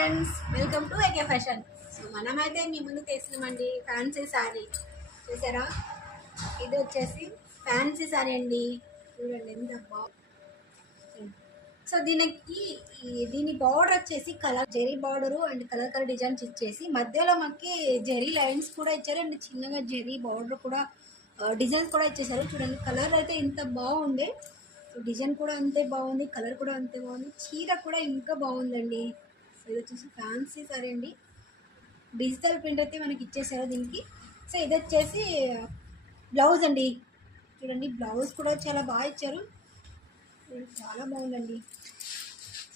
Friends, welcome to AK fashion. So మనమైతే మీ ముందుకు తెస్తున్నామండి fancy sari. చూసారా, ఇది వచ్చేసి ఫ్యాన్సీ శారీ అండి. చూడండి ఎంత బాగుంది. సో దీని బార్డర్ వచ్చేసి colour zari border and colour colour designs ఇచ్చేసి మధ్యలో మనకి జెరీ లైన్స్ కూడా ఇచ్చారు అండ్ చిన్నగా జెరీ బార్డర్ కూడా డిజైన్స్ కూడా ఇచ్చేసారు. చూడండి, కలర్ అయితే ఇంత బాగుంది. డిజైన్ కూడా అంతే బాగుంది, కలర్ కూడా అంతే బాగుంది, చీర కూడా ఇంకా బాగుందండి. సో ఇది వచ్చేసి ఫ్యాన్సీ సారీ అండి. డిజిటల్ ప్రింట్ అయితే మనకి ఇచ్చేసారు దీనికి. సో ఇది వచ్చేసి బ్లౌజ్ అండి. చూడండి, బ్లౌజ్ కూడా చాలా బాగా ఇచ్చారు, చాలా బాగుందండి.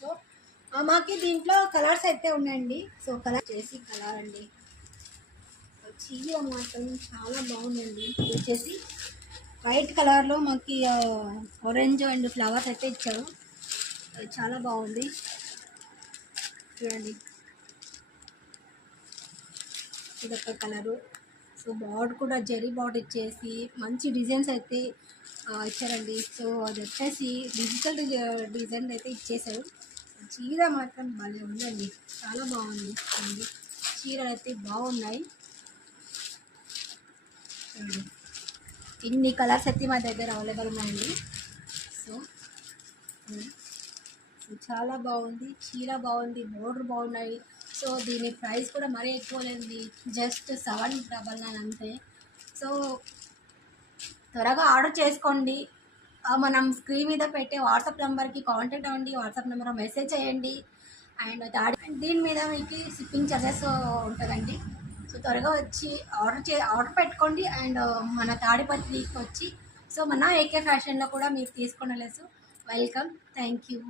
సో మాకి దీంట్లో కలర్స్ అయితే ఉన్నాయండి. సో కలర్ చేసి కలర్ అండి. చీర మాత్రం చాలా బాగుందండి. ఇది వచ్చేసి వైట్ కలర్లో మాకు ఆరెంజ్ అండ్ ఫ్లవర్స్ అయితే ఇచ్చారు, చాలా బాగుంది. చూడండి, ఇదొక కలరు. సో బార్డర్ కూడా జెరీ బార్డర్ ఇచ్చేసి మంచి డిజైన్స్ అయితే ఇచ్చారండి. సో అది వచ్చేసి డిజిటల్ డిజైన్ అయితే ఇచ్చేసారు. చీర మాత్రం భలే ఉందండి, చాలా బాగుంది. చీరలు అయితే బాగున్నాయి. ఇన్ని కలర్స్ అయితే మా దగ్గర అవైలబుల్ ఉన్నాయండి. సో చాలా బాగుంది, చీర బాగుంది, బోర్డర్ బాగున్నాయి. సో దీని ప్రైస్ కూడా మరీ ఎక్కువ లేదండి, జస్ట్ 799 అంతే. సో త్వరగా ఆర్డర్ చేసుకోండి. మనం స్క్రీన్ మీద పెట్టే వాట్సాప్ నెంబర్కి కాంటాక్ట్ అవ్వండి, వాట్సాప్ నెంబర్ మెసేజ్ చేయండి. అండ్ దీని మీద మీకు షిప్పింగ్ ఛార్జెస్ ఉంటుందండి. సో త్వరగా వచ్చి ఆర్డర్ పెట్టుకోండి. అండ్ మన తాడిపత్రికి వచ్చి సో మన ఏకే ఫ్యాషన్లో కూడా మీరు తీసుకోవడం లేదు. Welcome, thank you.